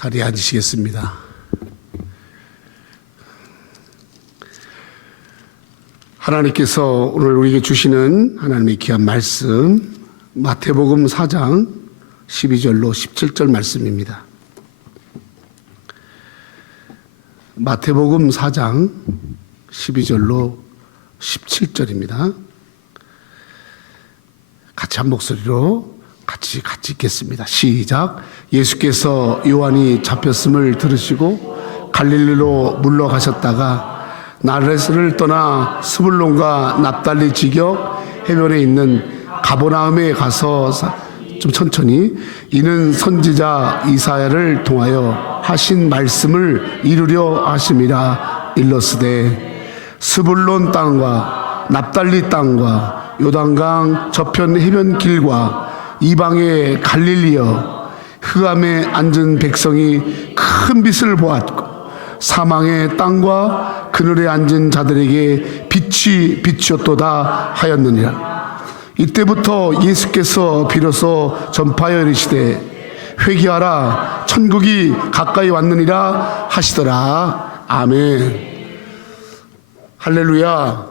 자리에 앉으시겠습니다. 하나님께서 오늘 우리에게 주시는 하나님의 귀한 말씀, 마태복음 4장 12절로 17절 말씀입니다. 마태복음 4장 12절로 17절입니다. 같이 한 목소리로 같이 읽겠습니다. 시작. 예수께서 요한이 잡혔음을 들으시고 갈릴리로 물러가셨다가 나사렛을 떠나 스불론과 납달리 지역 해변에 있는 가버나움에 가서 좀 천천히 이는 선지자 이사야를 통하여 하신 말씀을 이루려 하심이라. 일러스되 스불론 땅과 납달리 땅과 요단강 저편 해변 길과 이방의 갈릴리여, 흑암에 앉은 백성이 큰 빛을 보았고 사망의 땅과 그늘에 앉은 자들에게 빛이 비추었도다 하였느니라. 이때부터 예수께서 비로소 전파하여 이르시되 회개하라, 천국이 가까이 왔느니라 하시더라. 아멘. 할렐루야.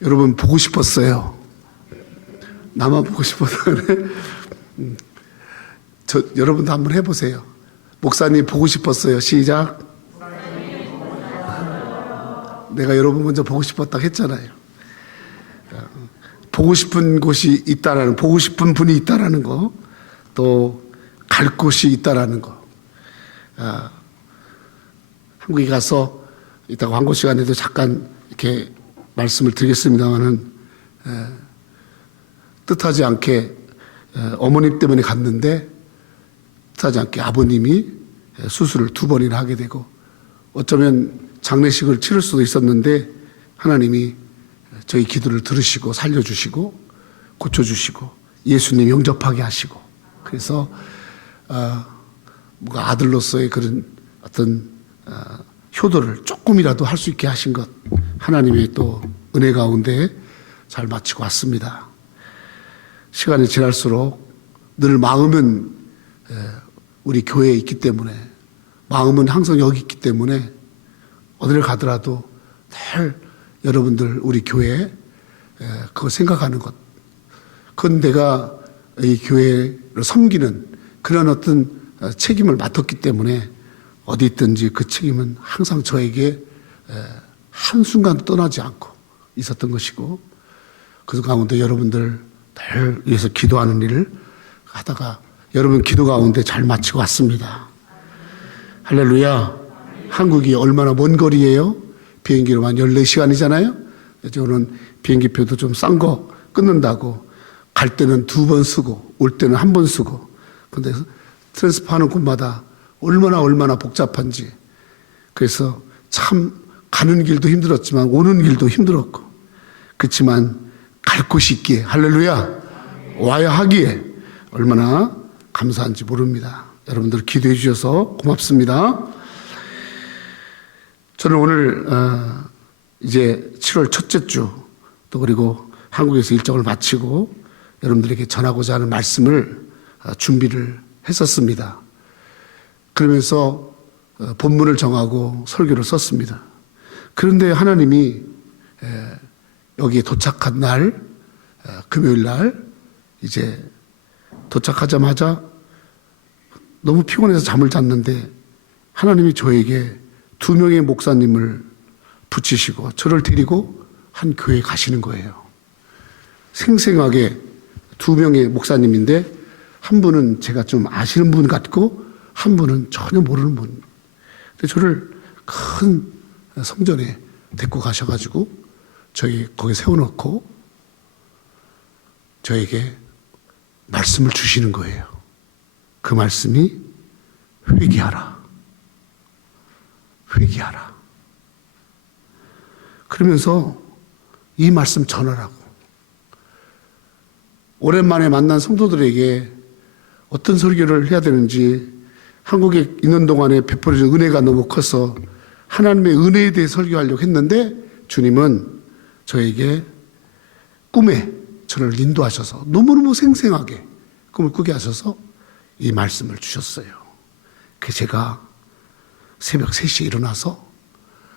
여러분 보고 싶었어요. 나만 보고 싶어서 그래? 여러분도 한번 해보세요. 목사님 보고 싶었어요. 시작. 내가 여러분 먼저 보고 싶었다고 했잖아요. 보고 싶은 곳이 있다라는, 보고 싶은 분이 있다라는 거, 또 갈 곳이 있다라는 거. 한국에 가서 이따가 광고 시간에도 잠깐 이렇게 말씀을 드리겠습니다만은, 뜻하지 않게 어머님 때문에 갔는데 뜻하지 않게 아버님이 수술을 2번이나 하게 되고, 어쩌면 장례식을 치를 수도 있었는데 하나님이 저희 기도를 들으시고 살려주시고 고쳐주시고 예수님 영접하게 하시고, 그래서 뭔가 아들로서의 그런 어떤 효도를 조금이라도 할 수 있게 하신 것, 하나님의 또 은혜 가운데 잘 마치고 왔습니다. 시간이 지날수록 늘 마음은 우리 교회에 있기 때문에, 마음은 항상 여기 있기 때문에 어디를 가더라도 늘 여러분들 우리 교회 그거 생각하는 것, 그건 내가 이 교회를 섬기는 그런 어떤 책임을 맡았기 때문에 어디 있든지 그 책임은 항상 저에게 한순간도 떠나지 않고 있었던 것이고, 그 가운데 여러분들 늘 위해서 기도하는 일을 하다가 여러분 기도 가운데 잘 마치고 왔습니다. 할렐루야. 한국이 얼마나 먼 거리예요? 비행기로만 14시간이잖아요. 저는 비행기표도 좀 싼 거 끊는다고 갈 때는 2번 쓰고 올 때는 1번 쓰고, 근데 트랜스퍼 하는 곳마다 얼마나 복잡한지. 그래서 참 가는 길도 힘들었지만 오는 길도 힘들었고, 그렇지만 갈 곳이 있기에, 할렐루야, 와야 하기에 얼마나 감사한지 모릅니다. 여러분들 기도해 주셔서 고맙습니다. 저는 오늘 이제 7월 첫째 주, 또 그리고 한국에서 일정을 마치고 여러분들에게 전하고자 하는 말씀을 준비를 했었습니다. 그러면서 본문을 정하고 설교를 썼습니다. 그런데 하나님이 여기에 도착한 날, 금요일 날 이제 도착하자마자 너무 피곤해서 잠을 잤는데 하나님이 저에게 2명의 목사님을 붙이시고 저를 데리고 한 교회에 가시는 거예요. 생생하게 2명의 목사님인데 한 분은 제가 좀 아시는 분 같고 한 분은 전혀 모르는 분. 근데 저를 큰 성전에 데리고 가셔가지고 저희 거기 세워놓고 저에게 말씀을 주시는 거예요. 그 말씀이 회개하라. 회개하라. 그러면서 이 말씀 전하라고. 오랜만에 만난 성도들에게 어떤 설교를 해야 되는지, 한국에 있는 동안에 베풀어진 은혜가 너무 커서 하나님의 은혜에 대해 설교하려고 했는데 주님은 저에게 꿈에 저를 인도하셔서 너무너무 생생하게 꿈을 꾸게 하셔서 이 말씀을 주셨어요. 그 제가 새벽 3시에 일어나서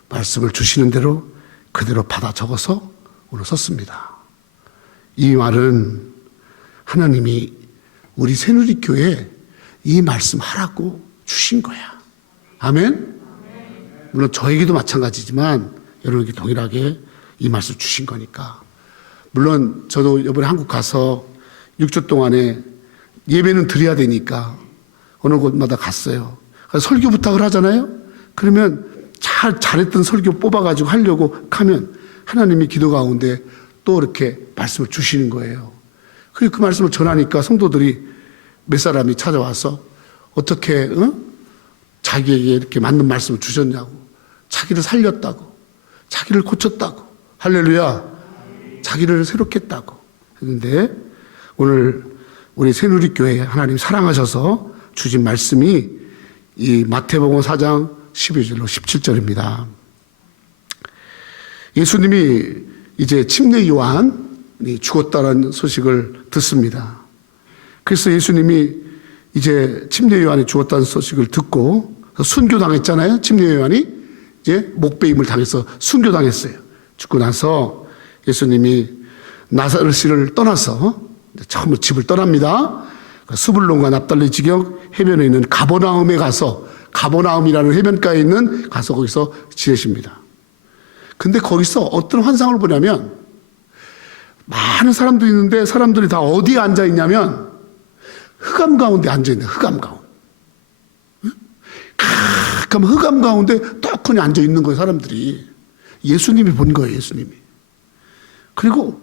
말씀을 주시는 대로 그대로 받아 적어서 오늘 썼습니다. 이 말은 하나님이 우리 새누리교회에 이 말씀 하라고 주신 거야. 아멘? 물론 저에게도 마찬가지지만 여러분에게 동일하게 이 말씀 주신 거니까. 물론 저도 이번에 한국 가서 6주 동안에 예배는 드려야 되니까 어느 곳마다 갔어요. 설교 부탁을 하잖아요. 그러면 잘했던 설교 뽑아가지고 하려고 하면 하나님이 기도 가운데 또 이렇게 말씀을 주시는 거예요. 그리고 그 말씀을 전하니까 성도들이 몇 사람이 찾아와서 어떻게 자기에게 이렇게 맞는 말씀을 주셨냐고, 자기를 살렸다고, 자기를 고쳤다고, 할렐루야, 자기를 새롭게 했다고 했는데, 오늘 우리 새누리교회 하나님 사랑하셔서 주신 말씀이 이 마태복음 4장 12절로 17절입니다. 예수님이 이제 침례 요한이 죽었다는 소식을 듣습니다. 그래서 예수님이 이제 침례 요한이 죽었다는 소식을 듣고 순교당했잖아요. 침례 요한이 이제 목배임을 당해서 순교당했어요. 죽고 나서 예수님이 나사렛을 떠나서 처음으로 집을 떠납니다. 수불론과 납달리 지경 해변에 있는 가버나움에 가서, 가버나움이라는 해변가에 있는 가서 거기서 지내십니다. 근데 거기서 어떤 환상을 보냐면 많은 사람들이 있는데 사람들이 다 어디에 앉아 있냐면 흑암 가운데 앉아 있는, 흑암 가운데. 그럼 흑암 가운데 떡하니 앉아 있는 거예요, 사람들이. 예수님이 본 거예요, 예수님이. 그리고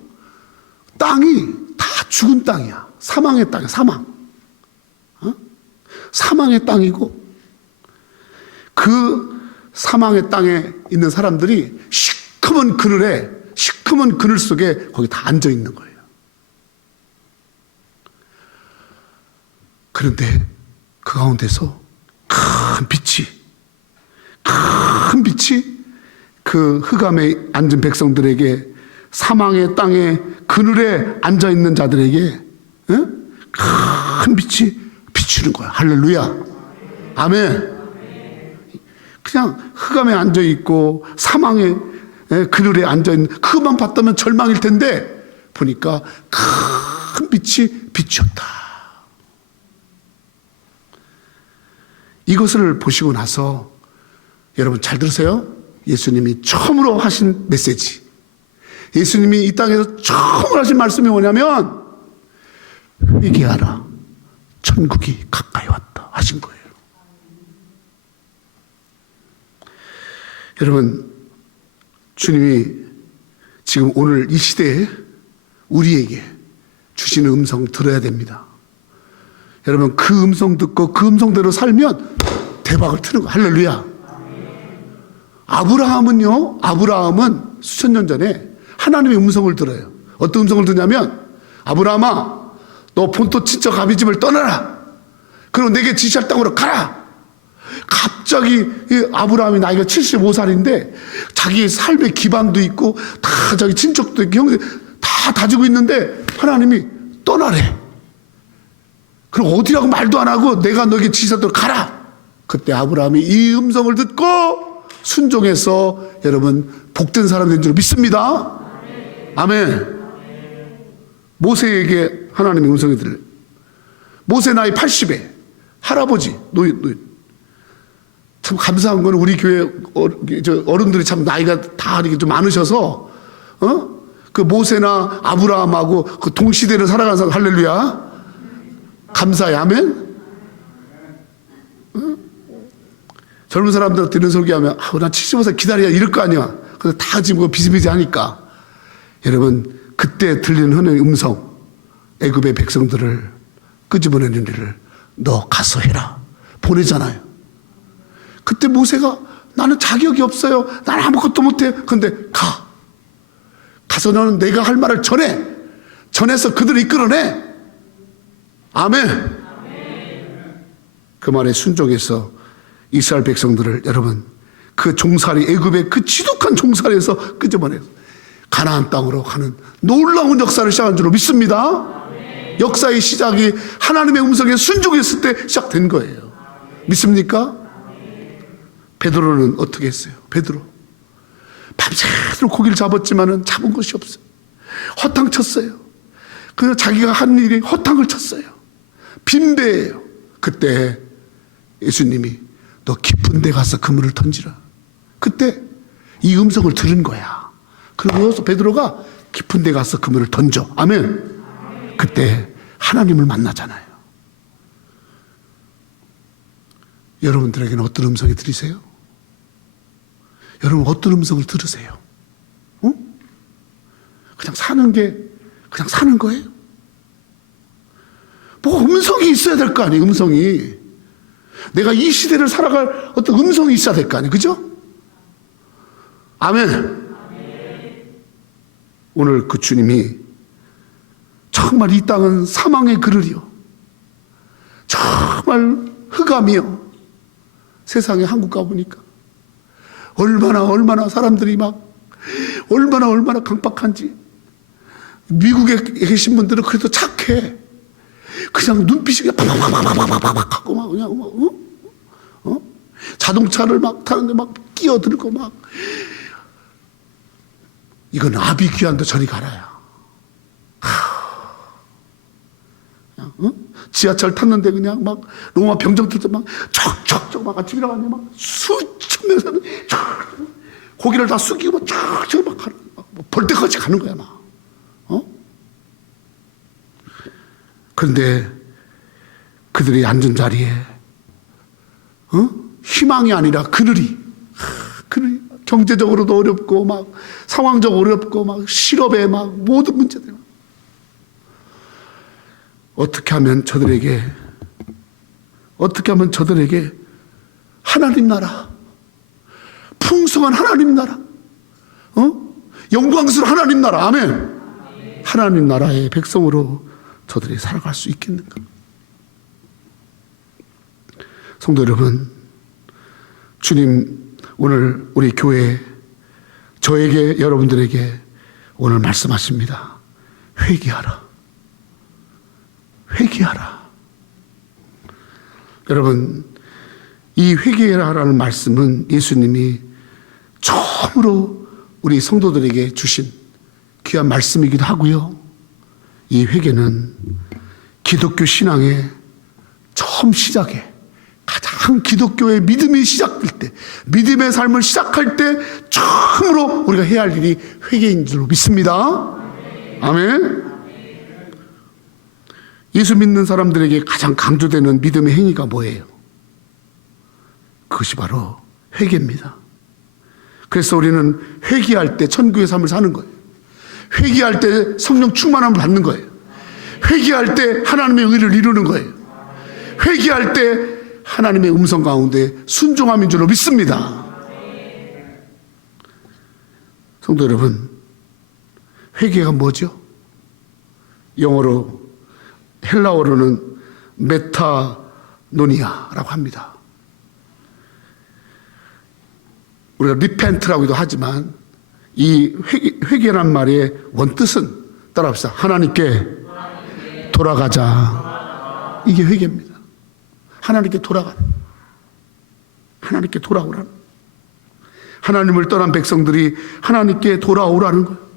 땅이 다 죽은 땅이야. 사망의 땅이야, 사망. 사망의 땅이고, 그 사망의 땅에 있는 사람들이 시커먼 그늘 속에 거기 다 앉아 있는 거예요. 그런데 그 가운데서 큰 빛이 그 흑암에 앉은 백성들에게, 사망의 땅에 그늘에 앉아 있는 자들에게 큰 빛이 비추는 거야. 할렐루야. 아멘. 그냥 흑암에 앉아 있고 사망의 그늘에 앉아 있는 그것만 봤다면 절망일 텐데 보니까 큰 빛이 비추었다. 이것을 보시고 나서 여러분 잘 들으세요. 예수님이 처음으로 하신 메시지, 예수님이 이 땅에서 처음으로 하신 말씀이 뭐냐면 회개하라, 천국이 가까이 왔다 하신 거예요. 여러분, 주님이 지금 오늘 이 시대에 우리에게 주시는 음성 들어야 됩니다. 여러분, 그 음성 듣고 그 음성대로 살면 대박을 트는 거예요. 할렐루야. 아브라함은 수천 년 전에 하나님의 음성을 들어요. 어떤 음성을 듣냐면, 아브라함아, 너 본토 친척 아비집을 떠나라. 그리고 내게 지시할 땅으로 가라. 갑자기 아브라함이 나이가 75살인데 자기의 삶의 기반도 있고 다 자기 친척도 있고 형들 다 다지고 있는데 하나님이 떠나래. 그리고 어디라고 말도 안 하고 내가 너에게 지시할 땅으로 가라. 그때 아브라함이 이 음성을 듣고 순종해서 여러분 복된 사람이 된 줄 믿습니다. 아멘. 모세에게 하나님의 음성이 들려요. 모세 나이 80에 할아버지 참 감사한 건 우리 교회 어른들이 참 나이가 다 이렇게 좀 많으셔서 그 모세나 아브라함하고 그 동시대를 살아가는 사람, 할렐루야, 감사해. 아멘. 젊은 사람들한테 이런 소리하면 난 75살 기다려야 이럴 거 아니야. 근데 다 지금 비슷비슷하니까 여러분, 그때 들리는 하나님의 음성, 애굽의 백성들을 끄집어내는 일을 너 가서 해라 보내잖아요. 그때 모세가 나는 자격이 없어요, 나는 아무것도 못해. 근데 가서 너는 내가 할 말을 전해서 그들을 이끌어내. 아멘. 그 말에 순종해서 이스라엘 백성들을, 여러분, 그 종살이, 애굽의 그 지독한 종살이에서 끄집어내서 가나안 땅으로 가는 놀라운 역사를 시작한 줄로 믿습니다. 역사의 시작이 하나님의 음성에 순종했을 때 시작된 거예요. 믿습니까? 베드로는 어떻게 했어요? 베드로 밤새도록 고기를 잡았지만은 잡은 것이 없어요. 허탕 쳤어요. 그냥 자기가 한 일이 허탕을 쳤어요. 빈배예요. 그때 예수님이 너 깊은 데 가서 그물을 던지라. 그때 이 음성을 들은 거야. 그러고서 베드로가 깊은 데 가서 그물을 던져. 아멘. 그때 하나님을 만나잖아요. 여러분들에게는 어떤 음성이 들리세요? 여러분 어떤 음성을 들으세요? 어? 그냥 사는 게 그냥 사는 거예요? 뭐 음성이 있어야 될 거 아니에요. 음성이. 내가 이 시대를 살아갈 어떤 음성이 있어야 될 거 아니에요. 그죠? 아멘. 오늘 그 주님이 정말 이 땅은 사망의 그늘이요, 정말 흑암이요. 세상에 한국 가보니까 얼마나 사람들이 막 얼마나 강박한지. 미국에 계신 분들은 그래도 착해. 그냥 눈빛이 그냥 팍팍팍팍팍팍 하고 막 그냥 자동차를 막 타는데 막 끼어들고 막. 이건 아비 귀한데 저리 가라야. 지하철 탔는데 그냥 막 로마 병정들도 막 척척척 막 아침이라 가면 막 수천 명 사는 고기를 다 숙이고 막 척척 막 가는, 볼 때까지 가는 거야 막. 그런데 그들이 앉은 자리에 희망이 아니라 그늘이 경제적으로도 어렵고 막 상황적으로 어렵고 막 실업에 막 모든 문제들. 어떻게 하면 저들에게 하나님 나라, 풍성한 하나님 나라, 영광스러운 하나님 나라, 아멘. 하나님 나라의 백성으로 저들이 살아갈 수 있겠는가? 성도 여러분, 주님 오늘 우리 교회, 저에게, 여러분들에게 오늘 말씀하십니다. 회개하라. 여러분, 이 회개하라는 말씀은 예수님이 처음으로 우리 성도들에게 주신 귀한 말씀이기도 하고요. 이 회개는 기독교 신앙의 처음 시작에, 가장 기독교의 믿음이 시작될 때, 믿음의 삶을 시작할 때 처음으로 우리가 해야 할 일이 회개인 줄로 믿습니다. 아멘. 예수 믿는 사람들에게 가장 강조되는 믿음의 행위가 뭐예요? 그것이 바로 회개입니다. 그래서 우리는 회개할 때 천국의 삶을 사는 거예요. 회개할 때 성령 충만함을 받는 거예요. 회개할 때 하나님의 의를 이루는 거예요. 회개할 때 하나님의 음성 가운데 순종함인 줄로 믿습니다. 성도 여러분, 회개가 뭐죠? 영어로, 헬라어로는 메타노니아라고 합니다. 우리가 리펜트라고도 하지만 이 회개란 말의 원뜻은, 따라합시다, 하나님께 돌아가자. 이게 회개입니다. 하나님께 돌아가라. 하나님께 돌아오라는, 하나님을 떠난 백성들이 하나님께 돌아오라는 거예요.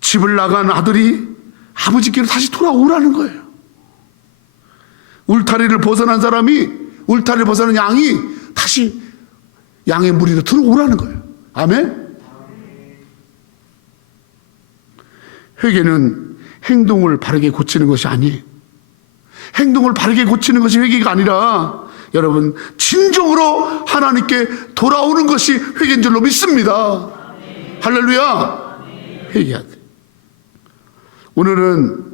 집을 나간 아들이 아버지께로 다시 돌아오라는 거예요. 울타리를 벗어난 사람이, 울타리를 벗어난 양이 다시 양의 무리로 들어오라는 거예요. 아멘. 회개는 행동을 바르게 고치는 것이 아니에요. 행동을 바르게 고치는 것이 회개가 아니라, 여러분, 진정으로 하나님께 돌아오는 것이 회개인 줄로 믿습니다. 할렐루야. 회개해야 돼. 오늘은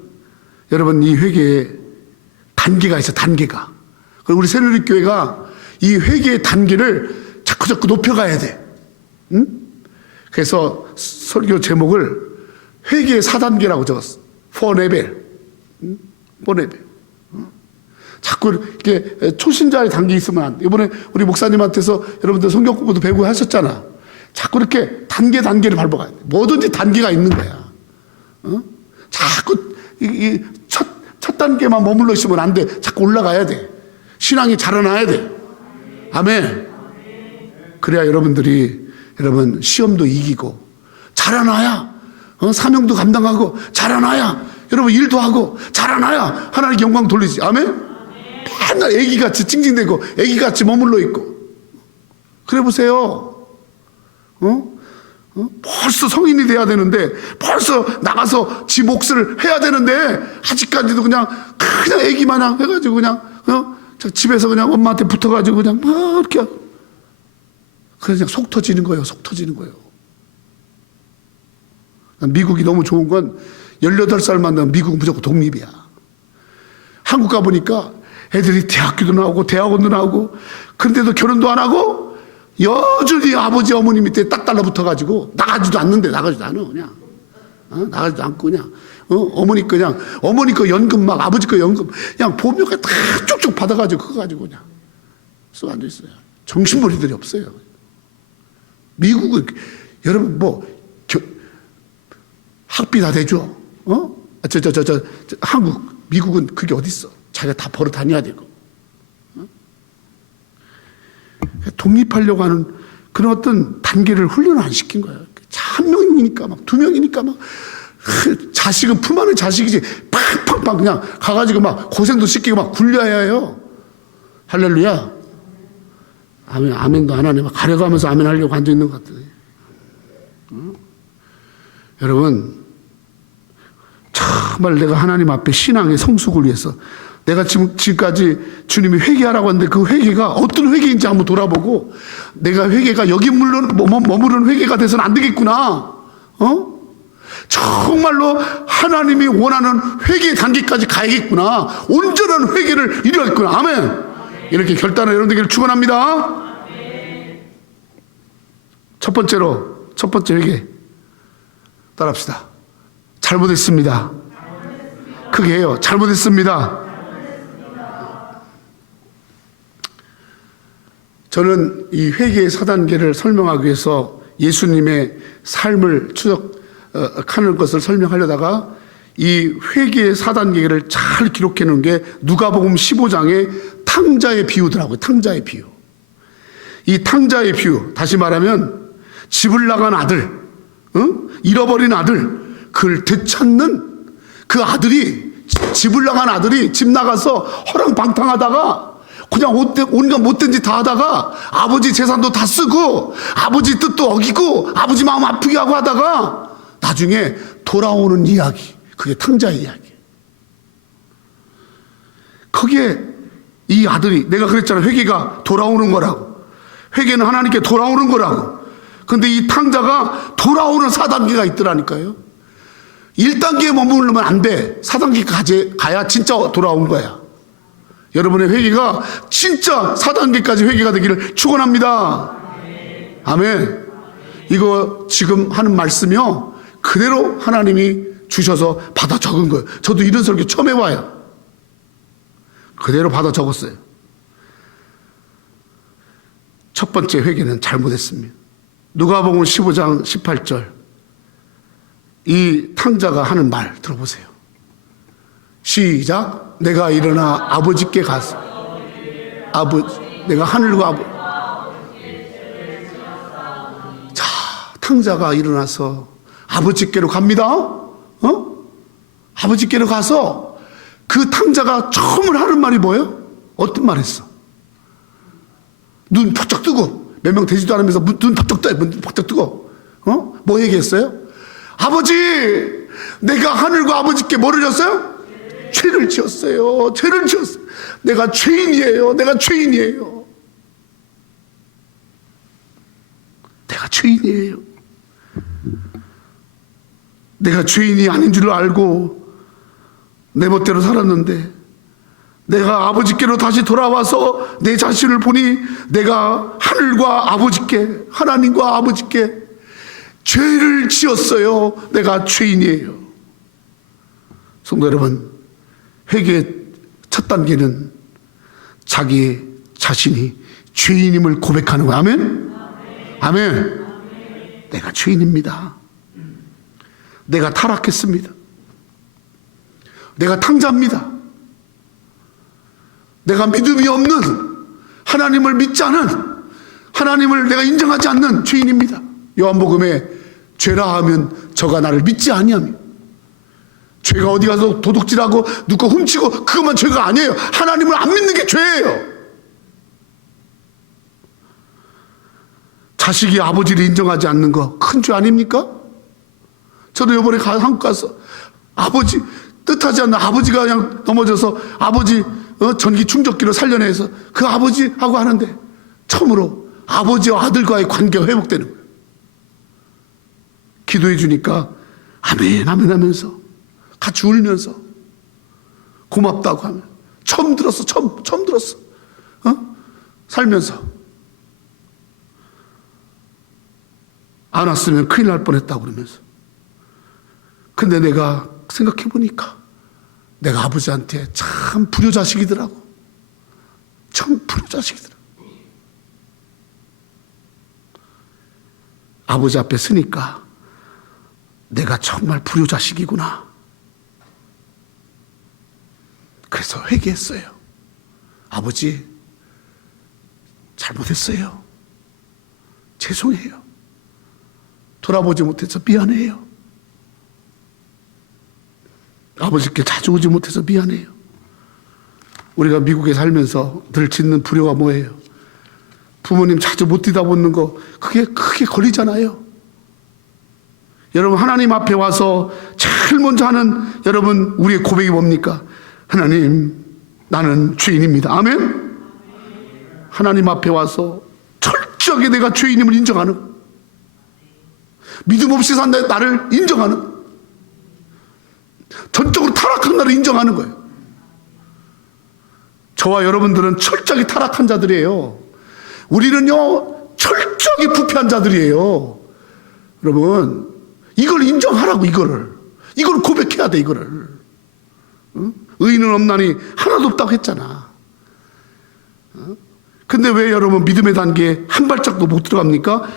여러분, 이 회개에 단계가 있어. 단계가. 그리고 우리 새누리교회가 이 회개의 단계를 자꾸 높여가야 돼. 응? 그래서 설교 제목을 회개의 4단계라고 적었어. 4레벨. 4레벨. 자꾸 이렇게 초신자의 단계 있으면 안 돼. 이번에 우리 목사님한테서 여러분들 성경 공부도 배우고 하셨잖아. 자꾸 이렇게 단계를 밟아가야 돼. 뭐든지 단계가 있는 거야. 자꾸 첫 단계만 머물러 있으면 안 돼. 자꾸 올라가야 돼. 신앙이 자라나야 돼. 아멘. 그래야 여러분 시험도 이기고 자라나야 사명도 감당하고 자라나야 여러분 일도 하고 자라나야 하나님께 영광 돌리지. 아멘. 맨날 애기같이 찡찡대고 애기같이 머물러 있고 그래 보세요. 벌써 성인이 돼야 되는데 벌써 나가서 지 몫을 해야 되는데 아직까지도 그냥 애기 마냥 해가지고 그냥 집에서 그냥 엄마한테 붙어가지고 그냥 막 이렇게 그냥 속 터지는 거예요. 속 터지는 거예요. 미국이 너무 좋은 건 18살만 되면 미국은 무조건 독립이야. 한국 가보니까 애들이 대학교도 나오고 대학원도 나오고 그런데도 결혼도 안 하고 여전히 아버지 어머니 밑에 딱 달라붙어가지고 나가지도 않는데 나가지도 않아 그냥 나가지도 않고 그냥 어머니 거 연금 막 아버지 거 연금 그냥 보험료가 다 쭉쭉 받아가지고 그거 가지고 그냥 써 앉아 있어요. 정신머리들이 없어요. 미국은 여러분 학비 다 대죠. 한국 미국은 그게 어디 있어? 자기가 다 벌어 다녀야 되고 독립하려고 하는 그런 어떤 단계를 훈련을 안 시킨 거예요. 한 명이니까 막 두 명이니까 막 자식은 품 안에 자식이지 팡팡팡 그냥 가가지고 막 고생도 시키고 막 굴려야 해요. 할렐루야. 아멘. 아멘도 안 하네. 막 가려가면서 아멘 하려고 앉아 있는 것 같아. 여러분 정말 내가 하나님 앞에 신앙의 성숙을 위해서 내가 지금까지 주님이 회개하라고 하는데 그 회개가 어떤 회개인지 한번 돌아보고 내가 회개가 여기 머무르는 회개가 돼서는 안 되겠구나. 정말로 하나님이 원하는 회개의 단계까지 가야겠구나. 온전한 회개를 이루었구나. 아멘. 이렇게 결단을 여러분들에게 축원합니다. 첫 번째 회개 따라합시다. 잘못했습니다. 크게 해요. 잘못했습니다. 저는 이 회개의 4단계를 설명하기 위해서 예수님의 삶을 추적하는 것을 설명하려다가 이 회개의 4단계를 잘 기록해 놓은 게 누가복음 15장의 탕자의 비유더라고요. 탕자의 비유. 이 탕자의 비유, 다시 말하면 집을 나간 아들, 잃어버린 아들, 그를 되찾는 그 아들이, 집을 나간 아들이 집 나가서 허랑방탕하다가 그냥 온갖 못된 짓 다 하다가 아버지 재산도 다 쓰고 아버지 뜻도 어기고 아버지 마음 아프게 하고 하다가 나중에 돌아오는 이야기, 그게 탕자의 이야기. 거기에 이 아들이, 내가 그랬잖아, 회개가 돌아오는 거라고. 회개는 하나님께 돌아오는 거라고. 근데 이 탕자가 돌아오는 4단계가 있더라니까요. 1단계에 머무르면 안 돼. 4단계까지 가야 진짜 돌아온 거야. 여러분의 회개가 진짜 4단계까지 회개가 되기를 축원합니다. 아멘. 이거 지금 하는 말씀이요, 그대로 하나님이 주셔서 받아 적은 거예요. 저도 이런 설교 처음 해봐요. 그대로 받아 적었어요. 첫 번째 회개는 잘못했습니다. 누가복음 15장 18절 이 탕자가 하는 말 들어보세요. 시작. 내가 일어나 아버지께 가서 내가 하늘과 자, 탕자가 일어나서 아버지께로 갑니다. 아버지께로 가서 그 탕자가 처음으로 하는 말이 뭐예요? 어떤 말 했어? 눈 퍽쩍 뜨고, 몇 명 되지도 않으면서 눈 퍽쩍 뜨고, 뭐 얘기했어요? 아버지, 내가 하늘과 아버지께 뭐를 졌어요? 죄를 지었어요. 죄를 지었어요. 내가 죄인이에요. 내가 죄인이에요. 내가 죄인이에요. 내가 죄인이 아닌 줄 알고 내 멋대로 살았는데 내가 아버지께로 다시 돌아와서 내 자신을 보니 내가 하늘과 아버지께, 하나님과 아버지께 죄를 지었어요. 내가 죄인이에요. 성도 여러분, 회개의 첫 단계는 자기 자신이 죄인임을 고백하는 거예요. 아멘? 아멘. 내가 죄인입니다. 내가 타락했습니다. 내가 탕자입니다. 내가 믿음이 없는, 하나님을 믿지 않은, 하나님을 내가 인정하지 않는 죄인입니다. 요한복음에 죄라 하면 저가 나를 믿지 아니하며, 죄가 어디 가서 도둑질하고 누가 훔치고 그것만 죄가 아니에요. 하나님을 안 믿는 게 죄예요. 자식이 아버지를 인정하지 않는 거 큰 죄 아닙니까? 저도 이번에 한국 가서 아버지, 뜻하지 않는 아버지가 그냥 넘어져서 아버지 전기 충전기로 살려내서 그 아버지하고 하는데 처음으로 아버지와 아들과의 관계가 회복되는 거예요. 기도해 주니까 아멘 아멘 하면서 같이 울면서 고맙다고 하면 처음 들었어. 살면서 안 왔으면 큰일 날 뻔했다고 그러면서. 근데 내가 생각해 보니까 내가 아버지한테 참 불효자식이더라고. 참 불효자식이더라고. 아버지 앞에 서니까 내가 정말 불효자식이구나. 그래서 회개했어요. 아버지, 잘못했어요. 죄송해요. 돌아보지 못해서 미안해요. 아버지께 자주 오지 못해서 미안해요. 우리가 미국에 살면서 늘 짓는 불효가 뭐예요? 부모님 자주 못 뒤다보는 거, 그게 크게 걸리잖아요. 여러분, 하나님 앞에 와서 제일 먼저 하는 여러분 우리의 고백이 뭡니까? 하나님, 나는 죄인입니다. 아멘? 하나님 앞에 와서 철저하게 내가 죄인임을 인정하는 거. 믿음 없이 산다 나를 인정하는, 전적으로 타락한 나를 인정하는 거예요. 저와 여러분들은 철저하게 타락한 자들이에요. 우리는요 철저하게 부패한 자들이에요. 여러분, 이걸 인정하라고. 이걸 고백해야 돼. 이거를. 의인은 없나니 하나도 없다고 했잖아. 근데 왜 여러분 믿음의 단계에 한 발짝도 못 들어갑니까?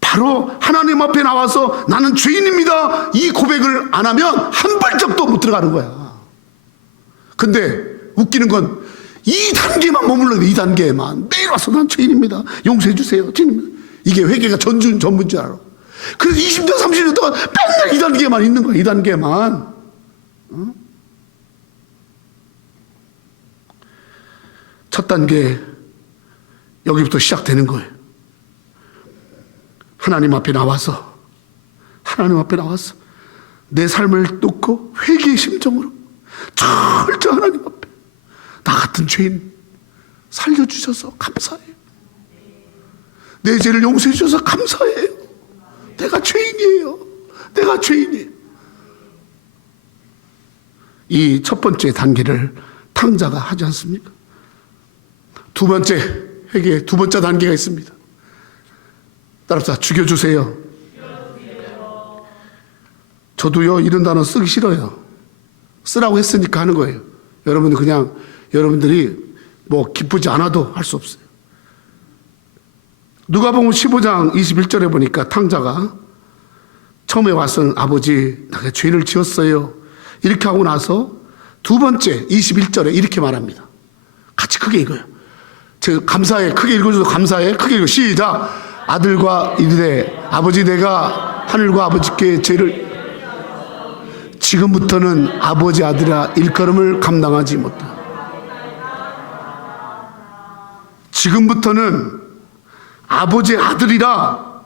바로 하나님 앞에 나와서 나는 죄인입니다, 이 고백을 안 하면 한 발짝도 못 들어가는 거야. 근데 웃기는 건 이 단계만 머물러야 돼. 이 단계만. 매일 와서 난 죄인입니다, 용서해 주세요, 죄인입니다. 이게 회개가 전문줄 알아. 그래서 20년 30년 동안 맨날 이 단계만 있는 거야. 이 단계만. 첫 단계 여기부터 시작되는 거예요. 하나님 앞에 나와서 내 삶을 놓고 회개의 심정으로 철저 하나님 앞에 나 같은 죄인 살려주셔서 감사해요. 내 죄를 용서해 주셔서 감사해요. 내가 죄인이에요. 이 첫 번째 단계를 탕자가 하지 않습니까? 두 번째 회개, 두 번째 단계가 있습니다. 따라서 죽여주세요. 저도요 이런 단어 쓰기 싫어요. 쓰라고 했으니까 하는 거예요. 여러분들이 뭐 기쁘지 않아도 할 수 없어요. 누가복음 15장 21절에 보니까 탕자가 처음에 와서는 아버지, 내가 죄를 지었어요, 이렇게 하고 나서 두 번째 21절에 이렇게 말합니다. 같이 크게 읽어요. 제가 감사해, 크게 읽어줘도 감사해, 크게 읽어. 시작. 아들과 이르되 아버지, 내가 하늘과 아버지께 죄를, 지금부터는 아버지 아들아 일걸음을 감당하지 못한다. 지금부터는 아버지 아들이라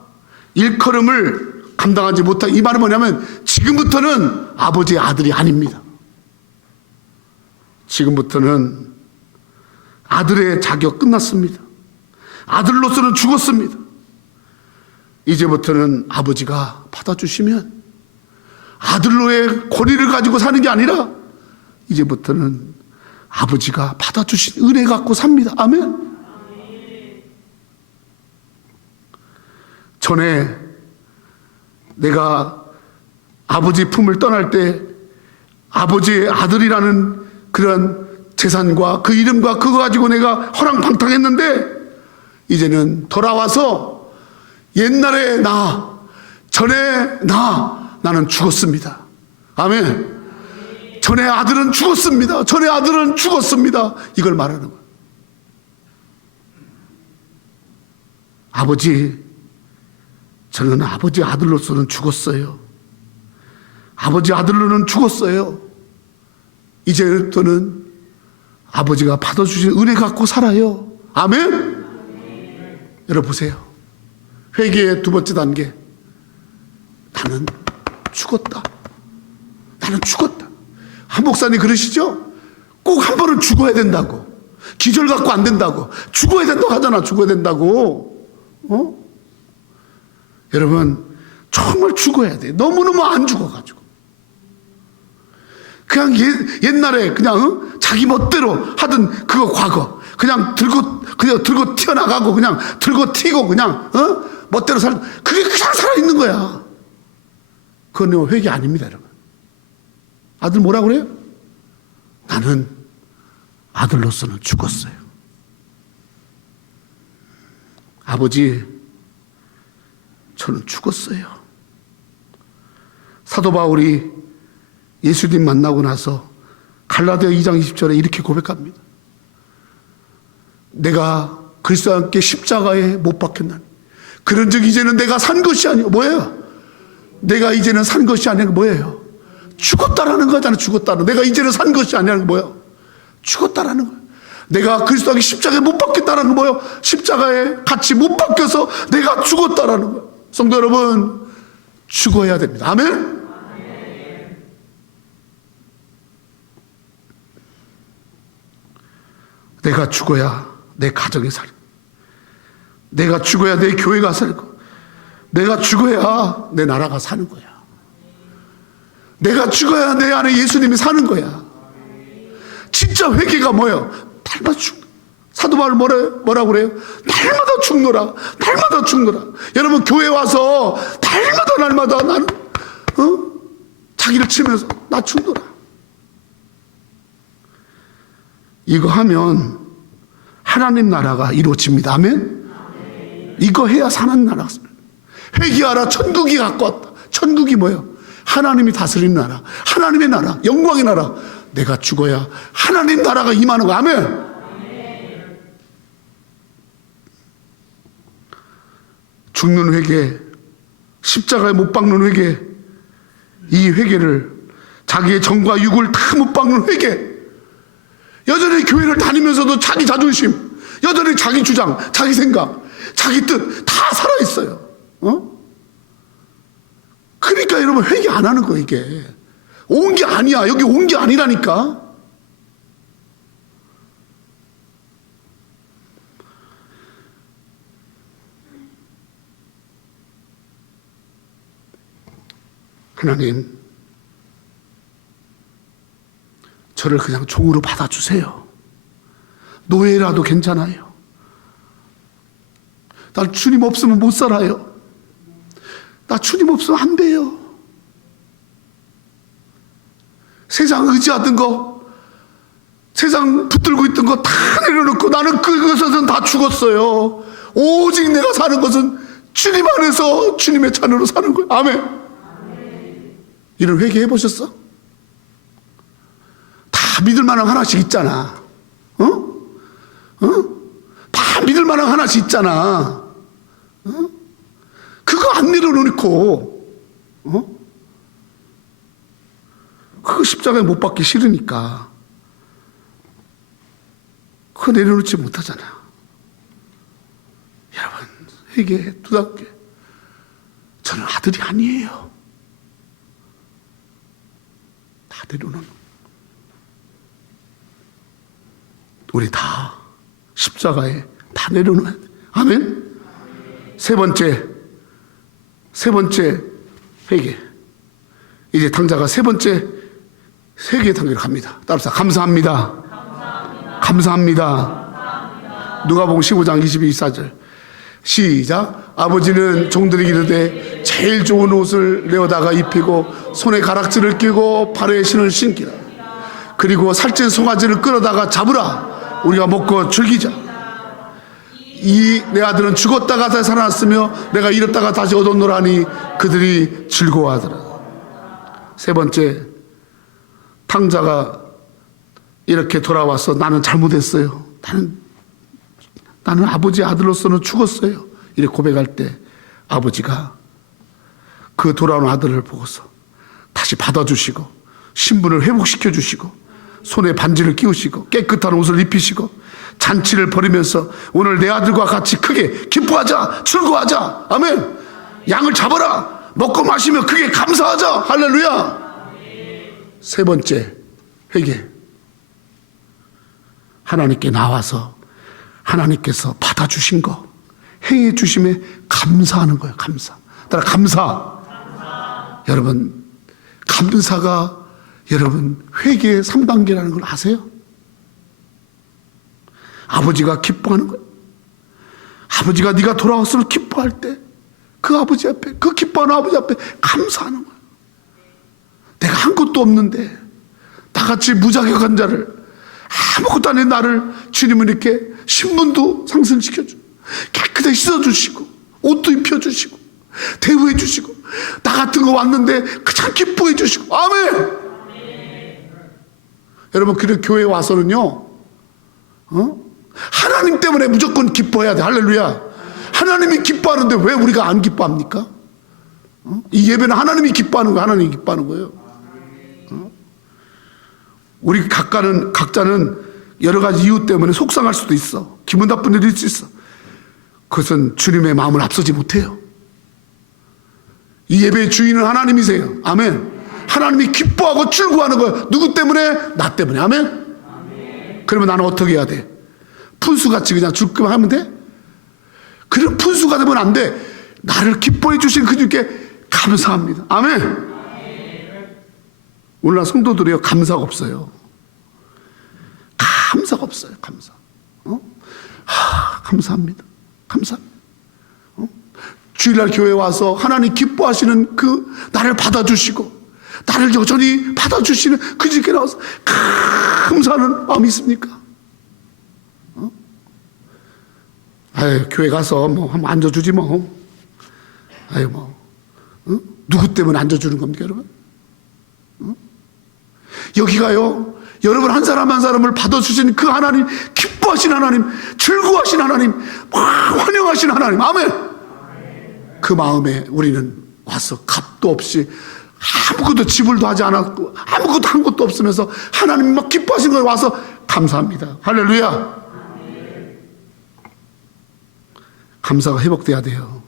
일컬음을 감당하지 못한, 이 말은 뭐냐면 지금부터는 아버지의 아들이 아닙니다. 지금부터는 아들의 자격 끝났습니다. 아들로서는 죽었습니다. 이제부터는 아버지가 받아주시면 아들로의 권위를 가지고 사는 게 아니라 이제부터는 아버지가 받아주신 은혜 갖고 삽니다. 아멘. 전에 내가 아버지 품을 떠날 때 아버지의 아들이라는 그런 재산과 그 이름과 그거 가지고 내가 허랑방탕했는데 이제는 돌아와서 옛날에 전에 나는 죽었습니다. 아멘. 전에 아들은 죽었습니다. 전에 아들은 죽었습니다. 이걸 말하는 거예요. 아버지, 저는 아버지 아들로서는 죽었어요. 아버지 아들로는 죽었어요. 이제부터는 아버지가 받아주신 은혜 갖고 살아요. 아멘? 여러분 보세요. 회개의 두 번째 단계. 나는 죽었다. 나는 죽었다. 한 목사님 그러시죠? 꼭 한 번은 죽어야 된다고. 기절 갖고 안 된다고. 죽어야 된다고 하잖아. 죽어야 된다고. 여러분 정말 죽어야 돼. 너무너무 안 죽어가지고 그냥 옛날에 그냥 자기 멋대로 하던 그거 과거 그냥 들고 튀어나가고 그냥 들고 튀고 그냥 멋대로 그게 그냥 살아있는 거야. 그건 회개 아닙니다, 여러분. 아들 뭐라 그래요? 나는 아들로서는 죽었어요. 아버지, 저는 죽었어요. 사도 바울이 예수님 만나고 나서 갈라디아 2장 20절에 이렇게 고백합니다. 내가 그리스도와 함께 십자가에 못 박혔나니 그런즉 이제는 내가 산 것이 아니요 뭐예요? 내가 이제는 산 것이 아니라 뭐예요? 죽었다라는 거잖아. 죽었다는. 내가 이제는 산 것이 아니라는 거 뭐예요? 죽었다라는 거예요. 내가 그리스도와 함께 십자가에 못 박혔다라는 거 뭐예요? 십자가에 같이 못 박혀서 내가 죽었다라는 거예요. 성도 여러분, 죽어야 됩니다. 아멘? 내가 죽어야 내 가정이 살고, 내가 죽어야 내 교회가 살고, 내가 죽어야 내 나라가 사는 거야. 내가 죽어야 내 안에 예수님이 사는 거야. 진짜 회개가 뭐예요? 날마다 죽. 사도 바울 뭐라고 그래요? 날마다 죽노라. 날마다 죽노라. 여러분 교회 와서 날마다 나는 자기를 치면서 나 죽노라. 이거 하면 하나님 나라가 이루어집니다. 아멘? 이거 해야 사는 나라가. 회개하라. 천국이 갖고 왔다. 천국이 뭐예요? 하나님이 다스리는 나라. 하나님의 나라. 영광의 나라. 내가 죽어야 하나님 나라가 임하는 거. 아멘? 죽는 회개, 십자가에 못 박는 회개, 이 회개를 자기의 정과 육을 다 못 박는 회개, 여전히 교회를 다니면서도 자기 자존심, 여전히 자기 주장, 자기 생각, 자기 뜻 다 살아있어요. 그러니까 여러분 회개 안 하는 거. 이게 온 게 아니야. 여기 온 게 아니라니까. 하나님, 저를 그냥 종으로 받아주세요. 노예라도 괜찮아요. 난 주님 없으면 못 살아요. 나 주님 없으면 안 돼요. 세상 의지하던 거, 세상 붙들고 있던 거 다 내려놓고 나는 그것에서는 다 죽었어요. 오직 내가 사는 것은 주님 안에서 주님의 자녀로 사는 거예요. 아멘. 이런 회개 해보셨어? 다 믿을 만한 하나씩 있잖아. 다 믿을 만한 하나씩 있잖아. 그거 안 내려놓고, 그거 십자가에 못 박기 싫으니까 그거 내려놓지 못하잖아. 여러분, 회개 두 단계. 저는 아들이 아니에요. 다 내려놓는. 우리 다 십자가에 다 내려놓아야 돼. 아멘? 세 번째 회개. 이제 당자가 세 번째 회개 단계로 갑니다. 따라서 감사합니다. 감사합니다. 누가복음 15장 22절 시작. 아버지는 종들이 이르되 제일 좋은 옷을 내어다가 입히고 손에 가락지를 끼고 발에 신을 신기라. 그리고 살찐 송아지를 끌어다가 잡으라. 우리가 먹고 즐기자. 이 내 아들은 죽었다가 다시 살아났으며 내가 잃었다가 다시 얻었노라니 그들이 즐거워하더라. 세 번째, 탕자가 이렇게 돌아와서 나는 잘못했어요. 나는 아버지 아들로서는 죽었어요. 이렇게 고백할 때 아버지가 그 돌아온 아들을 보고서 다시 받아주시고 신분을 회복시켜 주시고 손에 반지를 끼우시고 깨끗한 옷을 입히시고 잔치를 벌이면서 오늘 내 아들과 같이 크게 기뻐하자, 즐거워하자. 아멘. 양을 잡아라. 먹고 마시며 크게 감사하자. 할렐루야. 세 번째 회개. 하나님께 나와서 하나님께서 받아주신 거 행해 주심에 감사하는 거예요. 감사. 따라 감사. 여러분 감사가 여러분 회개의 3단계라는 걸 아세요? 아버지가 기뻐하는 거예요. 아버지가 네가 돌아왔음을 기뻐할 때 그 아버지 앞에, 그 기뻐하는 아버지 앞에 감사하는 거예요. 내가 한 것도 없는데 나같이 무자격한 자를, 아무것도 아닌 나를 주님은 이렇게 신분도 상승시켜주고 깨끗하게 씻어주시고 옷도 입혀주시고 대우해 주시고 나 같은 거 왔는데 그냥 기뻐해 주시고. 아멘. 여러분 그래 교회에 와서는요 하나님 때문에 무조건 기뻐해야 돼. 할렐루야. 하나님이 기뻐하는데 왜 우리가 안 기뻐합니까? 이 예배는 하나님이 기뻐하는 거예요. 하나님이 기뻐하는 거예요. 우리 각자는 여러 가지 이유 때문에 속상할 수도 있어. 기분 나쁜 일이 있을 수 있어. 그것은 주님의 마음을 앞서지 못해요. 이 예배의 주인은 하나님이세요. 아멘. 하나님이 기뻐하고 즐거워하는 거예요. 누구 때문에? 나 때문에. 아멘. 그러면 나는 어떻게 해야 돼? 푼수같이 그냥 죽기만 하면 돼? 그런 푼수가 되면 안 돼. 나를 기뻐해 주신 그 주께 감사합니다. 아멘. 오늘날 성도들이요 감사가 없어요. 감사가 없어요. 감사. 감사합니다. 감사합니다. 주일날 교회 와서 하나님 기뻐하시는 그 나를 받아주시고 나를 여전히 받아주시는 그 주께 나와서 감사하는 마음이 있습니까? 아유, 교회 가서 뭐 한번 앉아주지 뭐. 아유 뭐 누구 때문에 앉아주는 겁니까 여러분? 여기가요 여러분 한 사람 한 사람을 받아주신 그 하나님, 기뻐하신 하나님, 즐거워하신 하나님, 환영하신 하나님. 아멘. 그 마음에 우리는 와서 값도 없이 아무것도 지불도 하지 않았고 아무것도 한 것도 없으면서 하나님이 막 기뻐하신 거에 와서 감사합니다. 할렐루야. 감사가 회복돼야 돼요.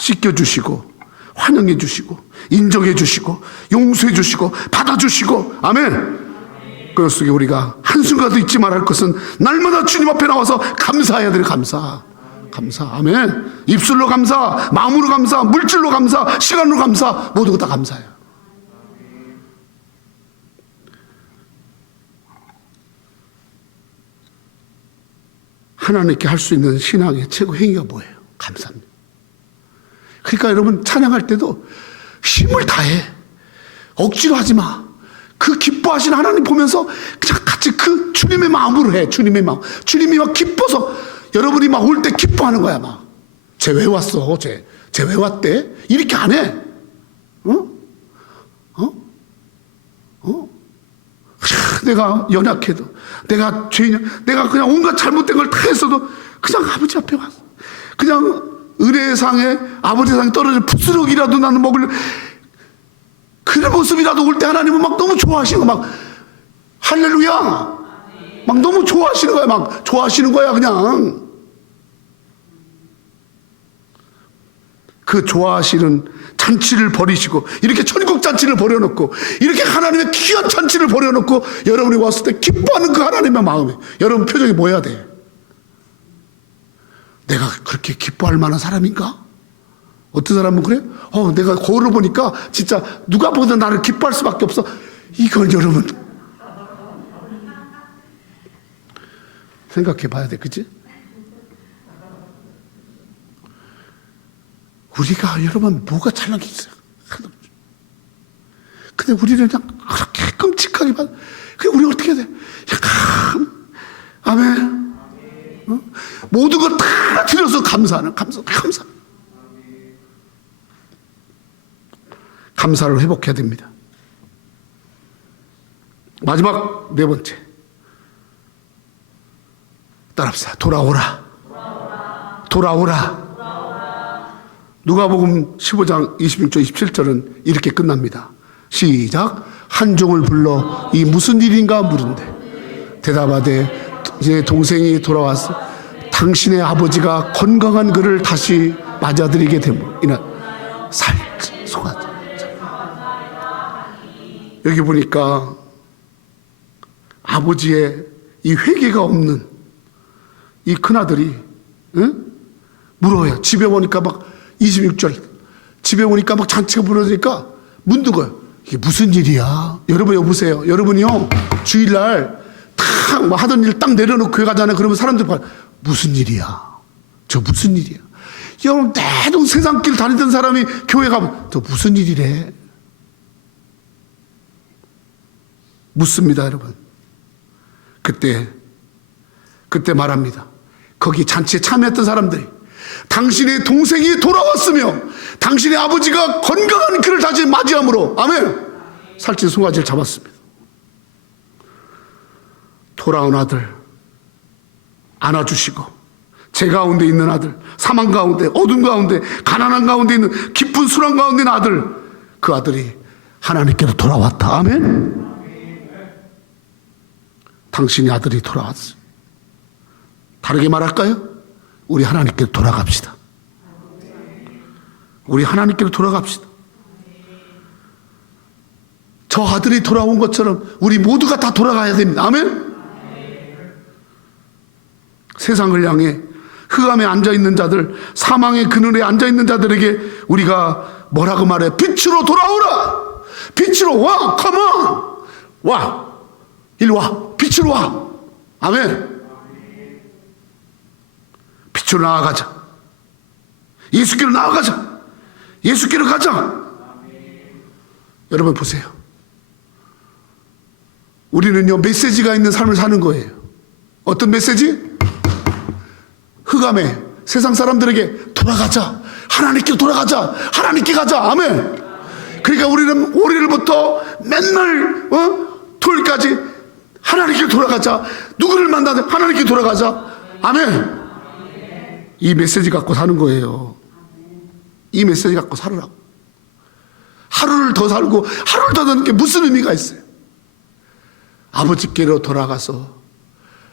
씻겨주시고 환영해 주시고 인정해 주시고 용서해 주시고 받아주시고. 아멘. 그 속에 우리가 한순간도 잊지 말할 것은 날마다 주님 앞에 나와서 감사해야 돼요. 감사. 아멘. 입술로 감사, 마음으로 감사, 물질로 감사, 시간으로 감사, 모두 다 감사해요. 하나님께 할 수 있는 신앙의 최고 행위가 뭐예요? 감사합니다. 그러니까 여러분 찬양할 때도 힘을 다해. 억지로 하지 마. 그 기뻐하신 하나님 보면서 그냥 같이 그 주님의 마음으로 해. 주님의 마음. 주님이 막 기뻐서 여러분이 막 올 때 기뻐하는 거야. 막 쟤 왜 왔어? 쟤 왜 왔대? 이렇게 안 해. 내가 연약해도, 내가 죄인, 내가 그냥 온갖 잘못된 걸 다 했어도 그냥 아버지 앞에 와서 그냥 의뢰상에 아버지 상에 떨어진 푸스럭이라도 나는 먹을 그런 모습이라도 올 때 하나님은 막 너무 좋아하시는 거. 막 할렐루야. 막 너무 좋아하시는 거야. 막 좋아하시는 거야. 그냥 그 좋아하시는 잔치를 벌이시고 이렇게 천국 잔치를 벌여놓고 이렇게 하나님의 귀한 잔치를 벌여놓고 여러분이 왔을 때 기뻐하는 그 하나님의 마음에 여러분 표정이 뭐 해야 돼? 내가 그렇게 기뻐할 만한 사람인가? 어떤 사람은 그래? 내가 거울을 보니까 진짜 누가 보든 나를 기뻐할 수밖에 없어. 이건 여러분 생각해 봐야 돼. 그치? 우리가 여러분 뭐가 잘난 게 있어요? 근데 우리를 그냥 그렇게 끔찍하게 받아. 그래 우리 어떻게 해야 돼? 아멘. 모든 걸 다 드려서 감사하는 감사. 감사를 회복해야 됩니다. 마지막 네 번째. 따라합시다. 돌아오라. 돌아오라. 누가복음 15장 26절 27절은 이렇게 끝납니다. 시작. 한 종을 불러 이 무슨 일인가 물은데 대답하되 이제 동생이 돌아와서 당신의 아버지가 건강한 그를 다시 맞아들이게 되므로 이는 살찌 속았다. 여기 보니까 아버지의 이 회개가 없는 이 큰아들이 물어요. 집에 오니까 막 26절 집에 오니까 막 잔치가 벌어지니까 문득어요. 이게 무슨 일이야? 여러분 여보세요. 여러분이요 주일날 탁 뭐 하던 일 딱 내려놓고 교회 가잖아요. 그러면 사람들 봐 무슨 일이야? 저 무슨 일이야? 여러분 대동 세상길 다니던 사람이 교회 가면 저 무슨 일이래? 묻습니다, 여러분. 그때 말합니다. 거기 잔치에 참여했던 사람들이 당신의 동생이 돌아왔으며 당신의 아버지가 건강한 그를 다시 맞이함으로 아멘. 살찐 송아지를 잡았습니다. 돌아온 아들 안아주시고 제 가운데 있는 아들, 사망 가운데, 어둠 가운데, 가난한 가운데 있는 깊은 수렁 가운데 있는 아들, 그 아들이 하나님께로 돌아왔다. 아멘. 당신의 아들이 돌아왔어요. 다르게 말할까요? 우리 하나님께로 돌아갑시다. 우리 하나님께로 돌아갑시다. 저 아들이 돌아온 것처럼 우리 모두가 다 돌아가야 됩니다. 아멘. 세상을 향해 흑암에 앉아있는 자들, 사망의 그늘에 앉아있는 자들에게 우리가 뭐라고 말해? 빛으로 돌아오라. 빛으로 와. 컴온. 와. 일로 와. 빛으로 와. 아멘. 빛으로 나아가자. 예수께로 나아가자. 예수께로 가자. 여러분 보세요. 우리는요 메시지가 있는 삶을 사는 거예요. 어떤 메시지? 흑암에 세상 사람들에게 돌아가자. 하나님께 돌아가자. 하나님께 가자. 아멘. 그러니까 우리는 월요일부터 맨날 토요일까지 하나님께 돌아가자. 누구를 만나든 하나님께 돌아가자. 아멘. 이 메시지 갖고 사는 거예요. 이 메시지 갖고 살으라고. 하루를 더 살고 하루를 더 사는 게 무슨 의미가 있어요? 아버지께로 돌아가서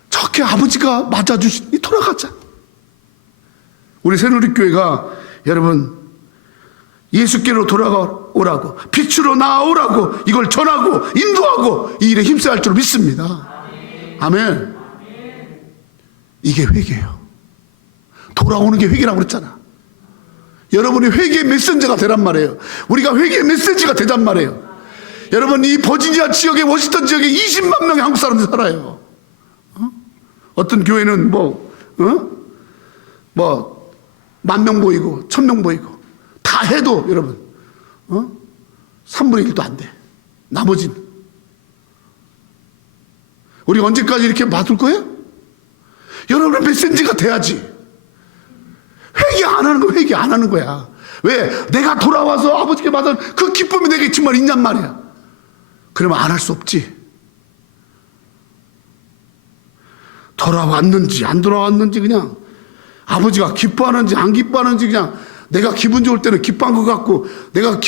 저렇게 아버지가 맞아주시니 돌아가자. 우리 새누리교회가 여러분 예수께로 돌아오라고 빛으로 나오라고 이걸 전하고 인도하고 이 일에 힘써야 할 줄 믿습니다. 아멘. 이게 회개예요. 돌아오는 게 회개라고 그랬잖아. 여러분이 회개의 메신저가 되란 말이에요. 우리가 회개의 메시지가 되단 말이에요. 여러분 이 버지니아 지역에 워싱턴 지역에 20만 명의 한국 사람들이 살아요. 어떤 교회는 뭐 10,000명 보이고 1,000명 보이고 다 해도 여러분 3분의 1도 안 돼. 나머지는 우리 언제까지 이렇게 봐둘 거예요? 여러분의 메시지가 돼야지. 회개 안 하는 거 회개 안 하는 거야. 왜? 내가 돌아와서 아버지께 받은 그 기쁨이 내게 정말 있냔 말이야. 그러면 안 할 수 없지. 돌아왔는지 안 돌아왔는지 그냥 아버지가 기뻐하는지 안 기뻐하는지 그냥 내가 기분 좋을 때는 기뻐한 것 같고 내가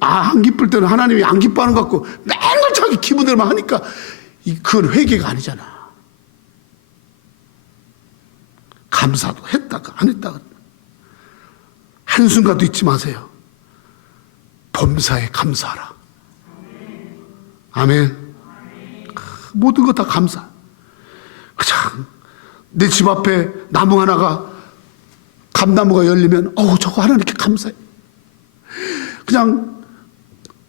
안 기쁠 때는 하나님이 안 기뻐하는 것 같고 맨날 자기 기분대로만 하니까 그건 회개가 아니잖아. 감사도 했다가 안 했다가 한순간도 잊지 마세요. 범사에 감사하라. 아멘. 모든 거 다 감사. 그냥 내 집 앞에 나무 하나가 감나무가 열리면 저거 하나님께 감사해. 그냥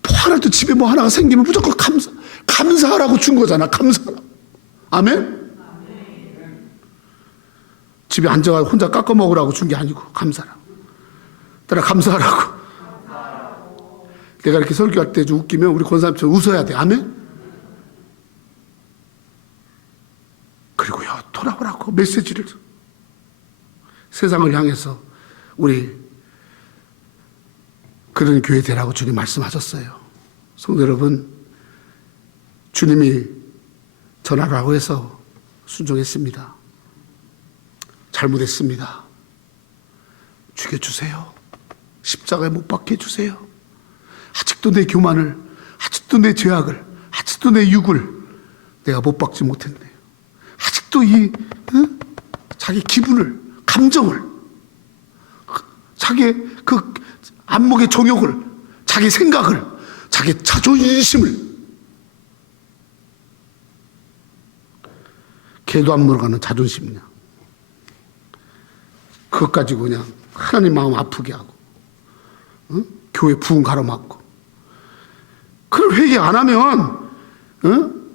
뭐 하나도 집에 뭐 하나가 생기면 무조건 감사하라고 준 거잖아. 감사하라고. 아멘. 집에 앉아가지고 혼자 깎아 먹으라고 준 게 아니고 감사하라고. 따라 감사하라고. 내가 이렇게 설교할 때 좀 웃기면 우리 권사님처럼 웃어야 돼. 아멘. 그리고요 돌아오라고 메시지를 세상을 향해서 우리 그런 교회 되라고 주님 말씀하셨어요. 성도 여러분, 주님이 전하라고 해서 순종했습니다. 잘못했습니다. 죽여주세요. 십자가에 못 박혀 주세요. 아직도 내 교만을, 아직도 내 죄악을, 아직도 내 육을 내가 못 박지 못했네요. 아직도 자기 기분을, 감정을, 자기의 그 안목의 정욕을, 자기 생각을, 자기 자존심을 개도 안 물어가는 자존심이냐, 그것 가지고 그냥 하나님 마음 아프게 하고, 교회 부흥 가로막고, 그걸 회개 안 하면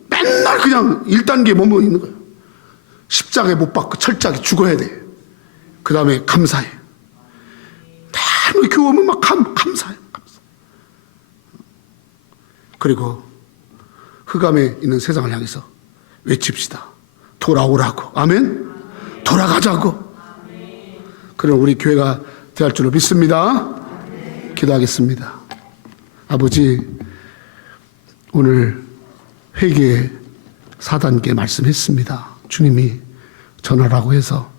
맨날 그냥 1단계에 머물러 있는 거예요. 십자가에 못 박고 철저하게 죽어야 돼. 그 다음에 감사해. 교회 오면 막 감사해. 그리고 흑암에 있는 세상을 향해서 외칩시다. 돌아오라고. 아멘. 돌아가자고. 그럼 우리 교회가 될 줄로 믿습니다. 기도하겠습니다. 아버지, 오늘 회개 4단계 말씀했습니다. 주님이 전하라고 해서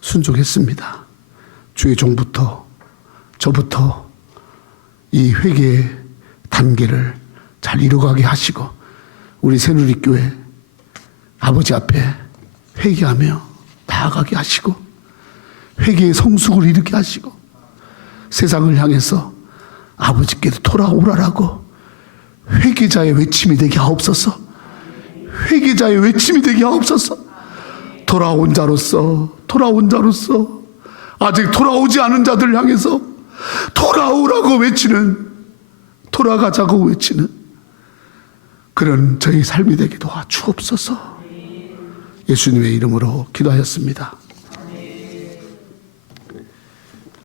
순종했습니다. 주의 종부터 저부터 이 회개의 단계를 잘 이루어가게 하시고, 우리 새누리교회 아버지 앞에 회개하며 나아가게 하시고, 회개의 성숙을 이루게 하시고, 세상을 향해서 아버지께로 돌아오라라고 회개자의 외침이 되게 하옵소서. 회개자의 외침이 되게 하옵소서. 돌아온 자로서, 돌아온 자로서 아직 돌아오지 않은 자들 향해서 돌아오라고 외치는, 돌아가자고 외치는 그런 저희 삶이 되게 도와주옵소서. 예수님의 이름으로 기도하였습니다.